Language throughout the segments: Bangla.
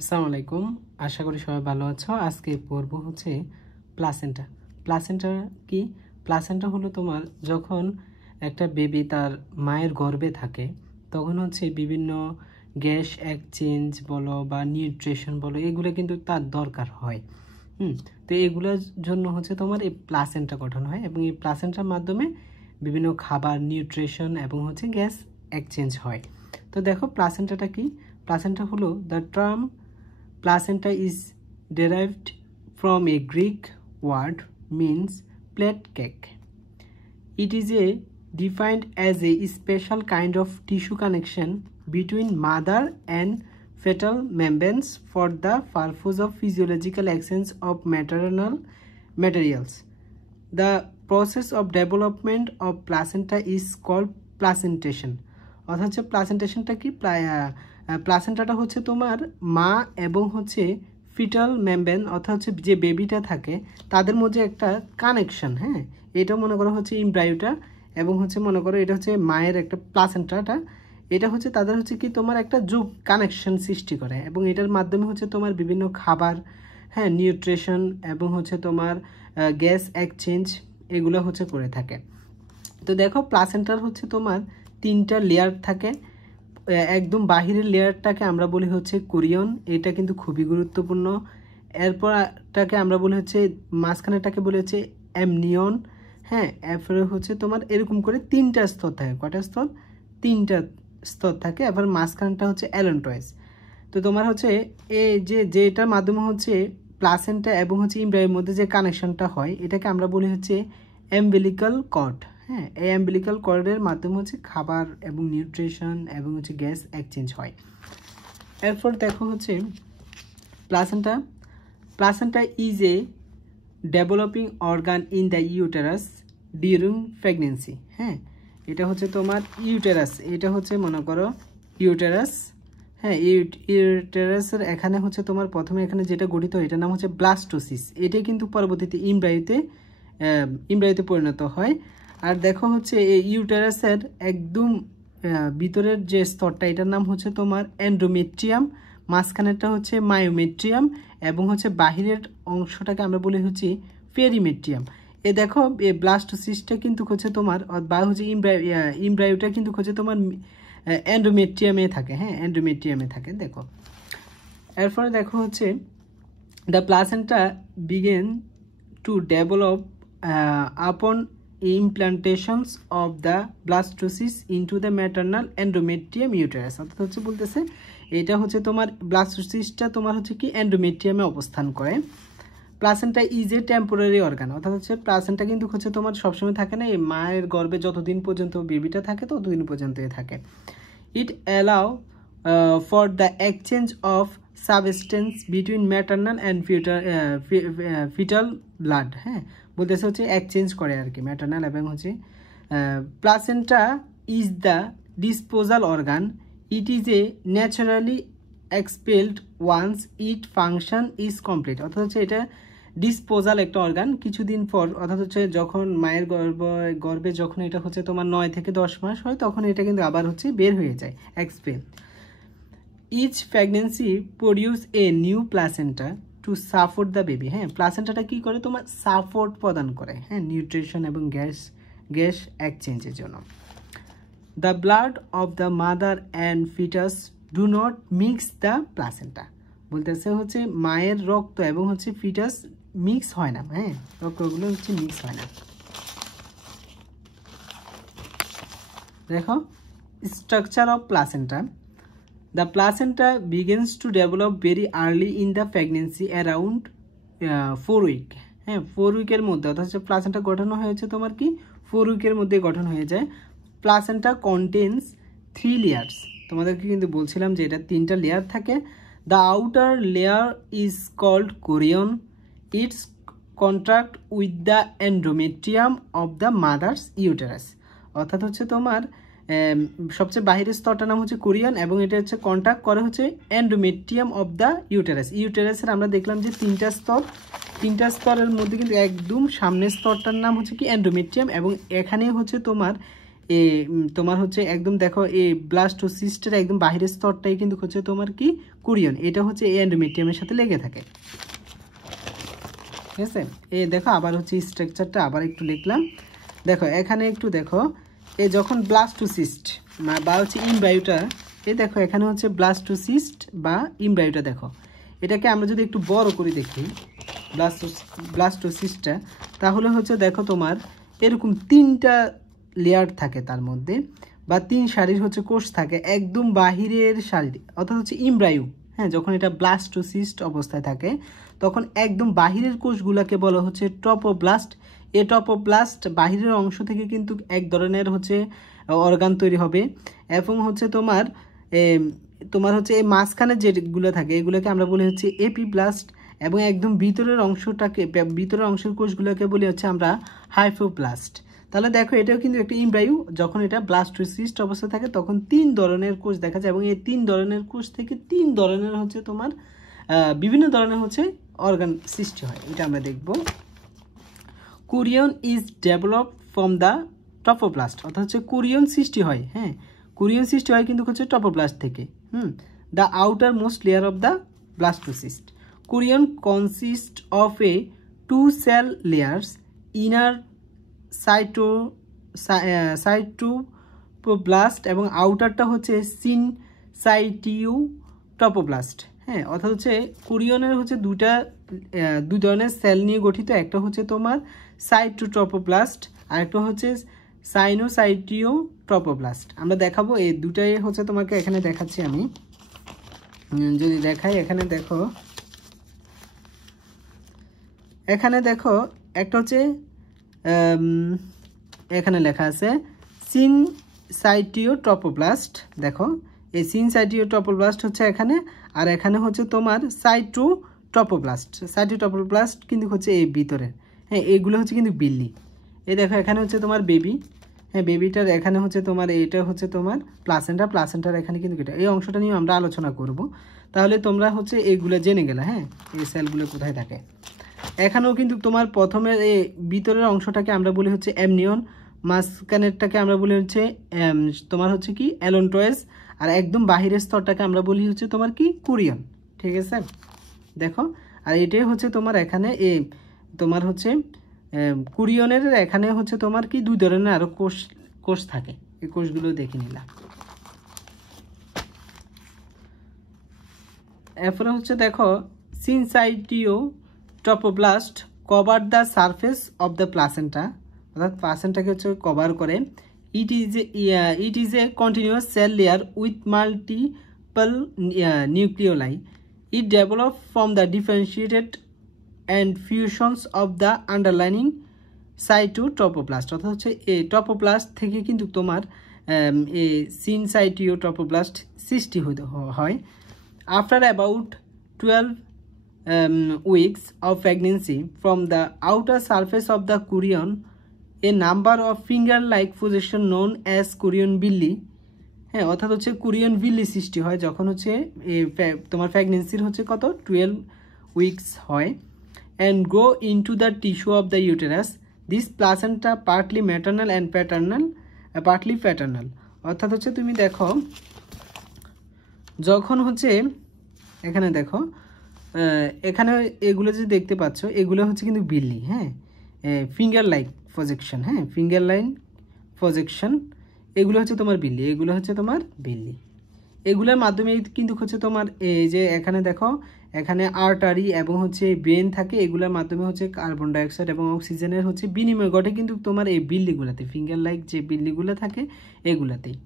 আসসালামু আলাইকুম, আশা করি সবাই ভালো আছো। আজকে পড়ব হচ্ছে প্লাসেন্টা। প্লাসেন্টা কি? প্লাসেন্টা হলো তোমার যখন একটা বেবি তার মায়ের গর্ভে থাকে তখন হচ্ছে বিভিন্ন গ্যাস এক্সচেঞ্জ বলো বা নিউট্রিশন বলো এগুলো কিন্তু তার দরকার হয়। তো এগুলোর জন্য হচ্ছে তোমার এই প্লাসেন্টা গঠন হয় এবং এই প্লাসেন্টার মাধ্যমে বিভিন্ন খাবার নিউট্রিশন এবং হচ্ছে গ্যাস এক্সচেঞ্জ হয়। তো দেখো প্লাসেন্টাটা কি? প্লাসেন্টা হলো the term placenta is derived from a Greek word means plate cake. It is defined as a special kind of tissue connection between mother and fetal membranes for the purpose of physiological exchange of maternal materials. The process of development of placenta is called placentation. অর্থাৎ হচ্ছে প্লাসেন্টেশনটা কি? প্লাসেন্টাটা হচ্ছে তোমার মা এবং হচ্ছে ফিটাল মেমব্রেন অর্থাৎ হচ্ছে যে বেবিটা থাকে তাদের মধ্যে একটা কানেকশন। হ্যাঁ, এটা মনে করো হচ্ছে ইমব্রায়োটা এবং হচ্ছে মনে করো এটা হচ্ছে মায়ের একটা প্লাসেন্টাটা, এটা হচ্ছে তাদের হচ্ছে কি তোমার একটা যোগ কানেকশন সৃষ্টি করে এবং এটার মাধ্যমে হচ্ছে তোমার বিভিন্ন খাবার, হ্যাঁ, নিউট্রিশন এবং হচ্ছে তোমার গ্যাস এক্সচেঞ্জ এগুলো হচ্ছে করে থাকে। তো দেখো প্লাসেন্টার হচ্ছে তোমার তিনটা লেয়ার থাকে। একদম বাহিরের লেয়ারটাকে আমরা বলি হচ্ছে কোরিয়ন, এটা কিন্তু খুবই গুরুত্বপূর্ণ। এরপরটাকে আমরা বলি হচ্ছে মাঝখানেটাকে বলি হচ্ছে অ্যামনিয়ন। হ্যাঁ, এরপরে হচ্ছে তোমার এরকম করে তিনটা স্তর থাকে। কয়টা স্তর? তিনটা স্তর থাকে। এবার মাঝখানটা হচ্ছে অ্যালন্টয়েস। তো তোমার হচ্ছে এই যেটার মাধ্যমে হচ্ছে প্লাসেন্টা এবং হচ্ছে ইমব্রায়োর মধ্যে যে কানেকশনটা হয় এটাকে আমরা বলি হচ্ছে অ্যাম্বিলিক্যাল কর্ড। হ্যাঁ, এই অ্যাম্বিলিক্যাল কর্ডের মাধ্যমে হচ্ছে খাবার এবং নিউট্রিশন এবং হচ্ছে গ্যাস এক্সচেঞ্জ হয়। এরপর দেখো হচ্ছে placenta is a developing organ in the uterus during pregnancy. হ্যাঁ, এটা হচ্ছে তোমার ইউটেরাস, এটা হচ্ছে মনে করো ইউটেরাস। হ্যাঁ, ইউটেরাসের এখানে হচ্ছে তোমার প্রথমে এখানে যেটা গঠিত হয় এটার নাম হচ্ছে ব্লাস্টোসিস। এটাই কিন্তু পরবর্তীতে ইমব্রায়োতে পরিণত হয়। আর দেখো হচ্ছে এই ইউটেরাসের একদম ভিতরের যে স্তরটা এটার নাম হচ্ছে তোমার এন্ডোমেট্রিয়াম, মাঝখানেরটা হচ্ছে মায়োমেট্রিয়াম এবং হচ্ছে বাহিরের অংশটাকে আমরা বলি হচ্ছে পেরিমেট্রিয়াম। এ দেখো এই ব্লাস্টোসিসটা কিন্তু হচ্ছে তোমার বা হচ্ছে ইমব্রায়োটা কিন্তু হচ্ছে তোমার এন্ডোমেট্রিয়ামে থাকে। হ্যাঁ, এন্ডোমেট্রিয়ামে থাকে। দেখো এরপরে দেখো হচ্ছে the placenta begin to develop upon implantations of the blastocyst into the maternal endometrium uterus। অর্থাৎ হচ্ছে বলতেছে এটা হচ্ছে তোমার ব্লাস্টোসিস্টটা তোমার হচ্ছে কি এন্ডোমেট্রিয়ামে অবস্থান করে। Placenta is a temporary organ, অর্থাৎ হচ্ছে প্লাসেন্টা কিন্তু হচ্ছে তোমার সবসময় থাকে না, এই মায়ের গর্ভে যতদিন পর্যন্ত বেবিটা থাকে ততদিন পর্যন্তই থাকে। It allow for the exchange of substance between maternal and fetal blood. হ্যাঁ, বলতেছে হচ্ছে এক্সচেঞ্জ করে আর কি ম্যাটার্নাল এবং হচ্ছে placenta is the disposal organ. It is a naturally expelled once it function is complete. অর্থাৎ হচ্ছে এটা ডিসপোজাল একটা অর্গান, কিছুদিন পর অর্থাৎ হচ্ছে যখন মায়ের গর্ভে যখন এটা হচ্ছে তোমার 9 থেকে 10 মাস হয় তখন এটা কিন্তু আবার হচ্ছে বের হয়ে যায়, expel. Each pregnancy produce a new placenta to support the baby. হ্যাঁ, প্লাসেন্টাটা কী করে? তোমার সাপোর্ট প্রদান করে, হ্যাঁ, নিউট্রিশন এবং গ্যাস এক্সচেঞ্জের জন্য। The blood of the mother and foetus do not mix the placenta. বলতেছে হচ্ছে মায়ের রক্ত এবং হচ্ছে ফিটাস মিক্স হয় না। হ্যাঁ, রক্তগুলো হচ্ছে মিক্স হয় না। দেখো structure of placenta. The placenta begins to develop very early in the pregnancy around 4 week। হ্যাঁ, 4 উইকের মধ্যে, অর্থাৎ হচ্ছে প্লাসেন্টা গঠন হয়েছে তোমার কি 4 উইকের মধ্যে গঠন হয়ে যায়। Placenta contains 3 layers. তোমাদেরকে কিন্তু বলছিলাম যে এটা 3টা লেয়ার থাকে। The outer layer is called chorion. It's contract with the endometrium of the mother's uterus. অর্থাৎ হচ্ছে তোমার সবচেয়ে বাহিরের স্তরটার নাম হচ্ছে কোরিয়ন এবং এটা হচ্ছে কন্ট্যাক্ট করে হচ্ছে এন্ডোমেট্রিয়াম অফ দ্য ইউটেরাস। ইউটেরাসের আমরা দেখলাম যে 3টা স্তর, 3টা স্তরের মধ্যে কিন্তু একদম সামনের স্তরটার নাম হচ্ছে কি এন্ডোমেট্রিয়াম এবং এখানে হচ্ছে তোমার তোমার হচ্ছে একদম দেখো এই ব্লাস্টোসিস্টের একদম বাহিরের স্তরটাই কিন্তু হচ্ছে তোমার কি কুরিয়ন, এটা হচ্ছে এই এন্ডোমেট্রিয়ামের সাথে লেগে থাকে। ঠিক আছে, দেখো আবার হচ্ছে স্ট্রাকচারটা আবার একটু লিখলাম। দেখো এখানে একটু দেখো, যখন ব্লাস্টোসিস্ট বা হচ্ছে ইমব্রায়োটা, দেখো এখানে হচ্ছে ব্লাস্টোসিস্ট বা ইমব্রায়োটা, দেখো এটাকে আমরা যদি একটু বড় করে দেখি ব্লাস্টোসিস্টটা, তাহলে হচ্ছে দেখো তোমার এরকম 3টা লেয়ার থাকে তার মধ্যে, বা 3 সারির হচ্ছে কোষ থাকে একদম বাহিরের সারি, অর্থাৎ হচ্ছে ইমব্রায়ো। হ্যাঁ, যখন এটা ব্লাস্টোসিস্ট অবস্থায় থাকে তখন একদম বাহিরের কোষগুলোকে বলা হচ্ছে ট্রপোব্লাস্ট। এই ট্রপোব্লাস্ট বাহিরের অংশ থেকে কিন্তু এক ধরনের হচ্ছে অর্গান তৈরি হবে, এবং হচ্ছে তোমার হচ্ছে এই মাঝখানে যেগুলো থাকে এগুলোকে আমরা বলি হচ্ছে এপিব্লাস্ট, এবং একদম ভিতরের অংশের কোষগুলোকে বলি হচ্ছে আমরা হাইপোব্লাস্ট। তাহলে দেখো এটাও কিন্তু একটা ইমব্রায়ো, যখন এটা ব্লাস্টোসিস্ট অবস্থা থাকে তখন 3 ধরনের কোষ দেখা যায়, এবং এই 3 ধরনের কোষ থেকে 3 ধরনের হচ্ছে তোমার বিভিন্ন ধরনের হচ্ছে অর্গান সৃষ্টি হয়, এটা আমরা দেখব। কুরিয়ন ইজ ডেভেলপ ফ্রম দ্য ট্রপোপ্লাস্ট, অর্থাৎ হচ্ছে কুরিয়ন সৃষ্টি হয়। হ্যাঁ, কুরিয়ন সৃষ্টি হয় কিন্তু হচ্ছে ট্রপোপ্লাস্ট থেকে। The outermost layer of the blastocyst. Chorion consist of a 2 cell layers, inner cytoplast এবং আউটারটা হচ্ছে সিনসাইটিওট্রপোপ্লাস্ট। হ্যাঁ, অর্থাৎ হচ্ছে কুরিয়নের হচ্ছে দুই ধরনের সেল নিয়ে গঠিত, একটা হচ্ছে তোমার সাইটোট্রপোপ্লাস্ট আর একটা হচ্ছে সাইনোসাইটিওট্রপোপ্লাস্ট। আমরা দেখাবো এই দুটাই হচ্ছে তোমাকে এখানে দেখাচ্ছি আমি, যদি দেখাই এখানে দেখো, একটা হচ্ছে এখানে লেখা আছে সিনসাইটিওট্রপোপ্লাস্ট। দেখো এই সিনসাইটিওট্রপোপ্লাস্ট হচ্ছে এখানে, আর এখানে হচ্ছে তোমার সাইটোট্রপোপ্লাস্ট কিন্তু হচ্ছে এই ভিতরে। হ্যাঁ, এইগুলো হচ্ছে কিন্তু বিল্লি। এই দেখো এখানে হচ্ছে তোমার বেবি। হ্যাঁ, বেবিটার এখানে হচ্ছে তোমার এইটা হচ্ছে তোমার প্লাসেন্টার এখানে কিন্তু এটা, এই অংশটা নিয়ে আমরা আলোচনা করব। তাহলে তোমরা হচ্ছে এইগুলো জেনে গেলে। হ্যাঁ, এই সেলগুলো কোথায় থাকে। এখানেও কিন্তু তোমার প্রথমে এই ভিতরের অংশটাকে আমরা বলি হচ্ছে অ্যামনিয়ন, মাঝখানেরটাকে আমরা বলি হচ্ছে তোমার হচ্ছে কি অ্যালন্টয়েস, আর একদম বাহিরের স্তরটাকে আমরা বলি হচ্ছে তোমার কি কুরিয়ন। ঠিক আছে, দেখো আর এটাই হচ্ছে তোমার এখানে তোমার হচ্ছে কুরিয়নের এখানে হচ্ছে তোমার কি 2 ধরনের আরো কোষ থাকে, এই কোষগুলো দেখে নিলাম। এরপরে হচ্ছে দেখো syncytiotrophoblast cover the surface of the placenta, অর্থাৎ প্লাসেন্টাকে হচ্ছে কভার করে। It is a continuous cell layer with multiple nucleoli. It develop from the differentiated and fusions of the underlining cytotrophoblast, অর্থাৎ হচ্ছে এই ট্রপোপ্লাস্ট থেকে কিন্তু তোমার এই সিনসাইটিওট্রপোপ্লাস্ট সৃষ্টি হয়। After about 12 weeks of pregnancy, from the outer surface of the chorion, a number of finger-like projections known as chorion villi, হ্যাঁ অর্থাৎ হচ্ছে কুরিয়ন ভিল্লি সৃষ্টি হয় যখন হচ্ছে তোমার প্রেগনেন্সির হচ্ছে কত 12 weeks হয়, and grow into the tissue of the uterus. This placenta partly maternal and partly paternal, অর্থাৎ হচ্ছে তুমি দেখো যখন হচ্ছে এখানে দেখো এখানে এগুলো যে দেখতে পাচ্ছ এগুলো হচ্ছে কিন্তু বিল্লি। হ্যাঁ, ফিঙ্গার লাইক প্রজেকশন। হ্যাঁ, ফিঙ্গার লাইন প্রজেকশন এগুলো হচ্ছে তোমার বিল্লি, এগুলো হচ্ছে তোমার বিল্লি। এগুলোর মাধ্যমে কিন্তু হচ্ছে তোমার এই যে এখানে দেখো এখানে আর্টারি এবং হচ্ছে ব্রেন থাকে, এগুলোর মাধ্যমে হচ্ছে কার্বন ডাইঅক্সাইড এবং অক্সিজেনের হচ্ছে বিনিময় ঘটে কিন্তু তোমার এই বিল্লিগুলোতে, ফিঙ্গার লাইক যে বিল্লিগুলো থাকে এগুলাতেই।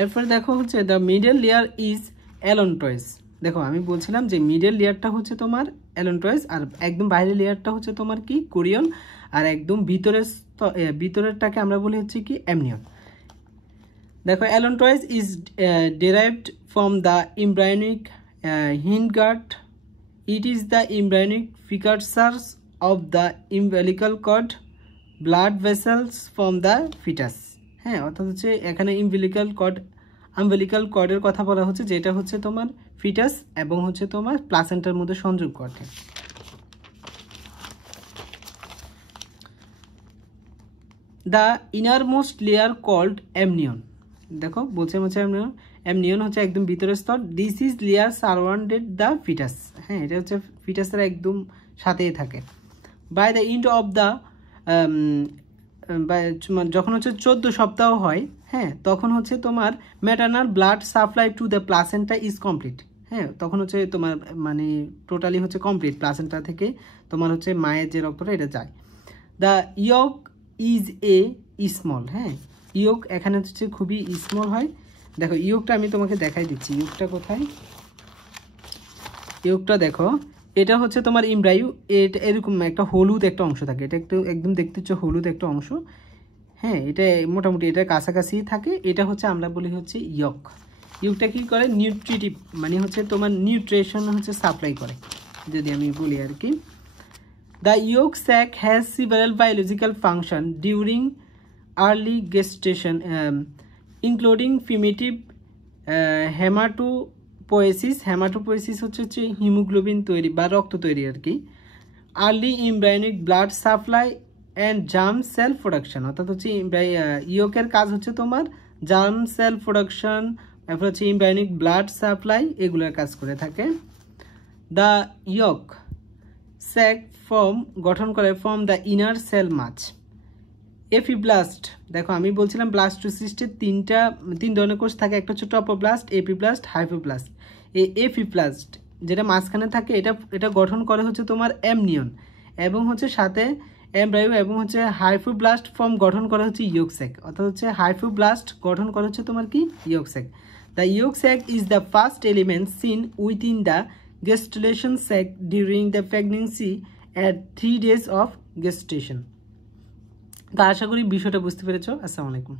এরপর দেখো হচ্ছে দ্য মিডল লেয়ার ইজ অ্যালন্টয়েস। দেখো আমি বলছিলাম যে মিডল লেয়ারটা হচ্ছে তোমার অ্যালন্টয়েস, আর একদম বাইরের লেয়ারটা হচ্ছে তোমার কি কুরিয়ন, আর একদম ভিতরেরটাকে আমরা বলি হচ্ছে কি অ্যামনিয়ন। দেখো allantois is derived from the embryonic hindgut. It is the embryonic precursors of the umbilical cord, blood vessels from the fetus. হ্যাঁ, অর্থাৎ হচ্ছে এখানে umbilical কর্ডের কথা বলা হচ্ছে, যেটা হচ্ছে তোমার ফিটাস এবং হচ্ছে তোমার প্লাসেন্টার মধ্যে সংযোগ ঘটে। The innermost layer called amnion. দেখো বলছে অ্যামনিয়ন হচ্ছে একদম ভিতরের স্তর। This is layer surrounded the fetus. হ্যাঁ, এটা হচ্ছে ফিটাসের একদম সাথেই থাকে। By the end of the যখন হচ্ছে 14 সপ্তাহ হয়, হ্যাঁ, তখন হচ্ছে তোমার maternal blood supply to the placenta is complete. হ্যাঁ, তখন হচ্ছে তোমার মানে টোটালি হচ্ছে কমপ্লিট, প্লাসেন্টা থেকে তোমার হচ্ছে মায়ের যে রক্তটা এটা যায়। The yolk is a small. হ্যাঁ, ইয়ক এখানে হচ্ছে খুবই স্মল হয়। দেখো ইয়কটা আমি তোমাকে দেখাই দিচ্ছি, ইয়কটা কোথায়। ইয়কটা দেখো, এটা হচ্ছে তোমার এমব্রায়ো, এটা এরকম একটা হলুদ একটা অংশ থাকে, এটা একটু একদম দেখতে হচ্ছে হলুদ একটা অংশ। হ্যাঁ, এটা মোটামুটি এটা কাছাকাছি থাকে। এটা হচ্ছে আমরা বলি হচ্ছে ইয়ক। ইয়কটা কী করে, নিউট্রিটিভ মানে হচ্ছে তোমার নিউট্রিশন হচ্ছে সাপ্লাই করে, যদি আমি বলি আর কি। The yolk sac has several biological function during early gestation including primitive hematopoiesis. Hematopoiesis হচ্ছে হিমোগ্লোবিন তৈরি বা রক্ত তৈরি আর কি। Early embryonic blood supply and germ cell production, অর্থাৎ হচ্ছে ইয়কের কাজ হচ্ছে তোমার জার্ম সেল প্রোডাকশন, তারপর হচ্ছে এমব্রায়োনিক ব্লাড সাপ্লাই, এগুলোর কাজ করে থাকে। দ্য ইয়ক স্যাক গঠন করে from the inner sell much. Epiblast, দেখো আমি বলছিলাম ব্লাস্টোসিস্টের তিন ধরনের কোষ থাকে, একটা হচ্ছে ট্রপোব্লাস্ট, এপিব্লাস্ট, হাইপোব্লাস্ট। এই এপিব্লাস্ট যেটা মাঝখানে থাকে এটা গঠন করে হচ্ছে তোমার অ্যামনিয়ন, এবং হচ্ছে সাথে এমব্রায়ো, এবং হচ্ছে হাইপোব্লাস্ট ফর্ম গঠন করা হচ্ছে ইয়ক স্যাক, অর্থাৎ হচ্ছে হাইপোব্লাস্ট গঠন করা হচ্ছে তোমার কি yolk sac. The yolk sac is the first element seen within the gestational sac during the pregnancy at 3 days of gestation. তা আশা করি বিষয়টা বুঝতে পেরেছো। আসসালামু আলাইকুম।